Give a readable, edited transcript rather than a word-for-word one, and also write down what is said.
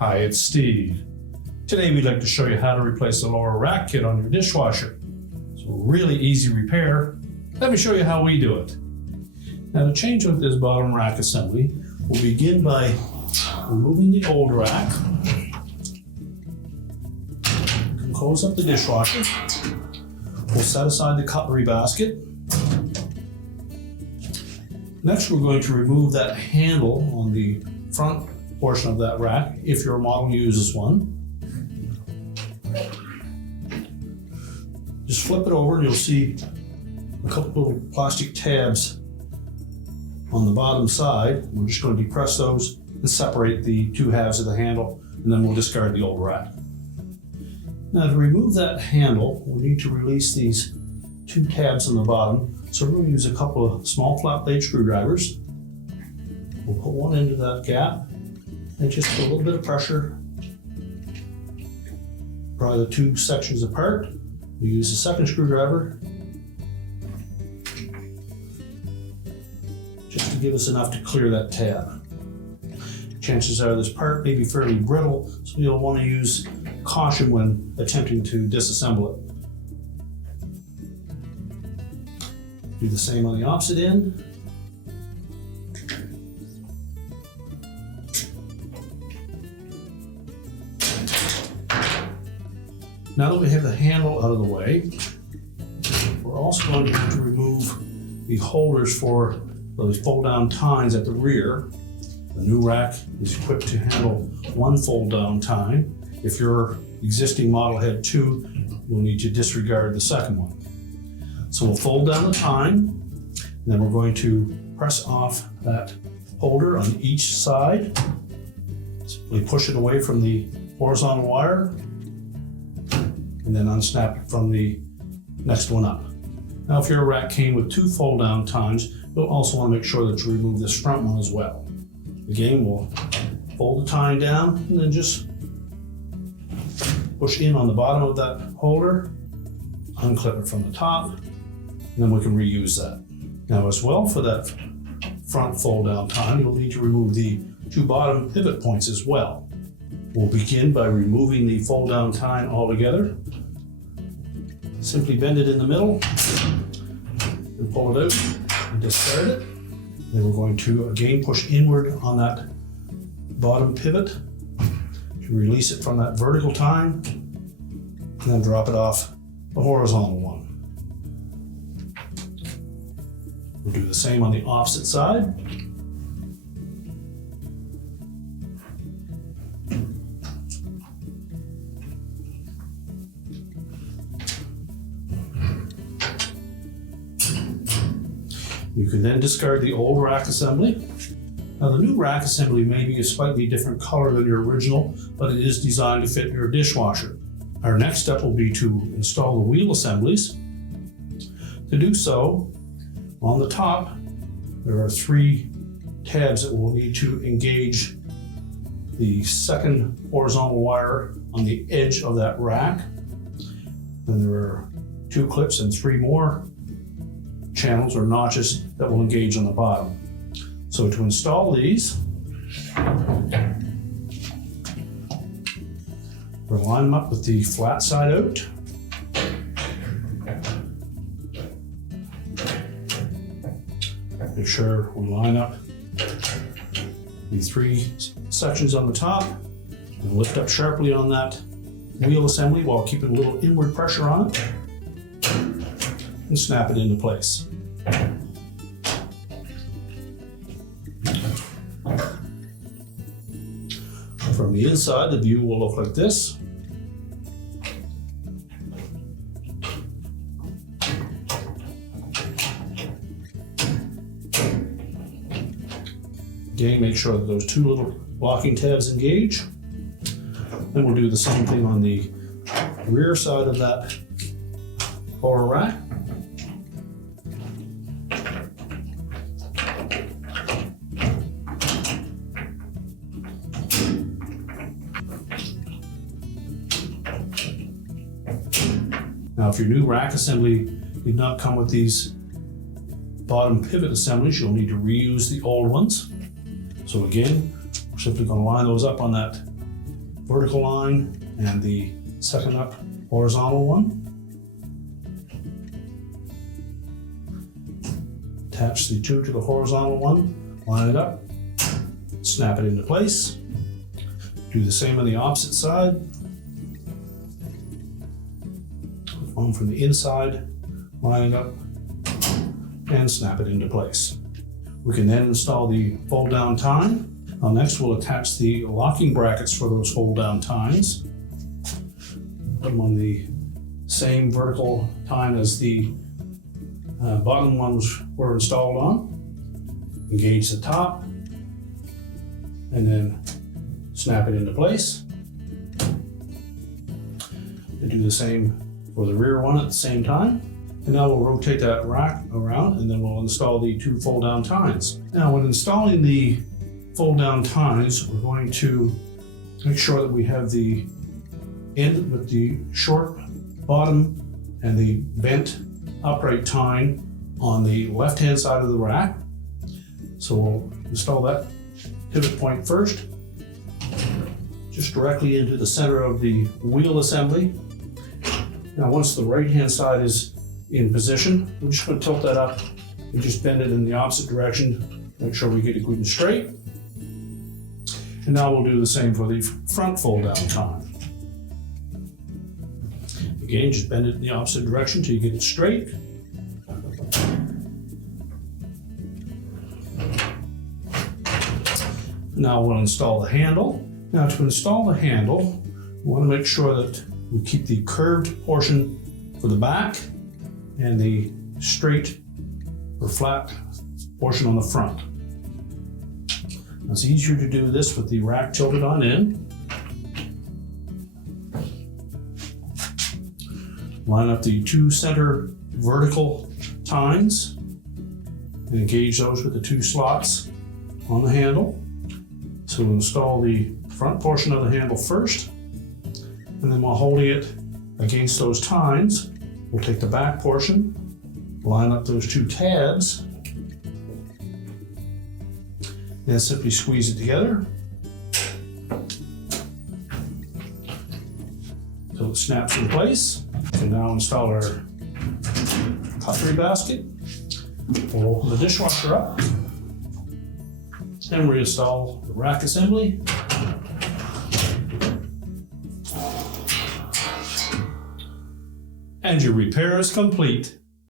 Hi, it's Steve. Today we'd like to show you how to replace the lower rack kit on your dishwasher. It's a really easy repair. Let me show you how we do it. Now to change out this bottom rack assembly, we'll begin by removing the old rack. You can close up the dishwasher. We'll set aside the cutlery basket. Next, we're going to remove that handle on the front portion of that rack, if your model uses one. Just flip it over and you'll see a couple little plastic tabs on the bottom side. We're just going to depress those and separate the two halves of the handle, and then we'll discard the old rack. Now to remove that handle, we need to release these two tabs on the bottom. So we're going to use a couple of small flat blade screwdrivers. We'll put one into that gap and just put a little bit of pressure. Pry the two sections apart. We use the second screwdriver just to give us enough to clear that tab. Chances are this part may be fairly brittle, so you'll want to use caution when attempting to disassemble it. Do the same on the opposite end. Now that we have the handle out of the way, we're also going to have to remove the holders for those fold-down tines at the rear. The new rack is equipped to handle one fold-down tine. If your existing model had two, you'll need to disregard the second one. So we'll fold down the tine, and then we're going to press off that holder on each side. Simply push it away from the horizontal wire, and then unsnap it from the next one up. Now, if your rack came with two fold-down tines, you'll also want to make sure that you remove this front one as well. Again, we'll fold the tine down and then just push in on the bottom of that holder, unclip it from the top, and then we can reuse that. Now as well, for that front fold-down tine, you'll need to remove the two bottom pivot points as well. We'll begin by removing the fold-down tine altogether. Simply bend it in the middle and pull it out and discard it. Then we're going to again push inward on that bottom pivot to release it from that vertical tine, and then drop it off the horizontal one. We'll do the same on the opposite side. You can then discard the old rack assembly. Now the new rack assembly may be a slightly different color than your original, but it is designed to fit your dishwasher. Our next step will be to install the wheel assemblies. To do so, on the top, there are three tabs that we'll need to engage the second horizontal wire on the edge of that rack. Then there are two clips and three more channels or notches that will engage on the bottom. So to install these, we'll line them up with the flat side out. Make sure we line up the three sections on the top and lift up sharply on that wheel assembly while keeping a little inward pressure on it, and snap it into place. From the inside, the view will look like this. Again, make sure that those two little locking tabs engage. Then we'll do the same thing on the rear side of that lower rack. Now, if your new rack assembly did not come with these bottom pivot assemblies, you'll need to reuse the old ones. So again, we're simply going to line those up on that vertical line and the second up horizontal one. Attach the two to the horizontal one, line it up, snap it into place. Do the same on the opposite side. One from the inside, line it up, and snap it into place. We can then install the fold down tine. Now next we'll attach the locking brackets for those fold down tines. Put them on the same vertical tine as the bottom ones were installed on. Engage the top and then snap it into place. And do the same for the rear one at the same time. And now we'll rotate that rack around and then we'll install the two fold down tines. Now when installing the fold down tines, we're going to make sure that we have the end with the short bottom and the bent upright tine on the left hand side of the rack. So we'll install that pivot point first, just directly into the center of the wheel assembly. Now once the right hand side is in position, we're just going to tilt that up and just bend it in the opposite direction, make sure we get it good and straight. And now we'll do the same for the front fold down tine. Again, just bend it in the opposite direction till you get it straight. Now we'll install the handle. Now to install the handle, we want to make sure that we keep the curved portion for the back and the straight or flat portion on the front. Now it's easier to do this with the rack tilted on in. Line up the two center vertical tines and engage those with the two slots on the handle. So we'll install the front portion of the handle first, and then while holding it against those tines, we'll take the back portion, line up those two tabs, and simply squeeze it together until it snaps in place. We can now install our cutlery basket. We'll open the dishwasher up and reinstall the rack assembly. And your repair is complete.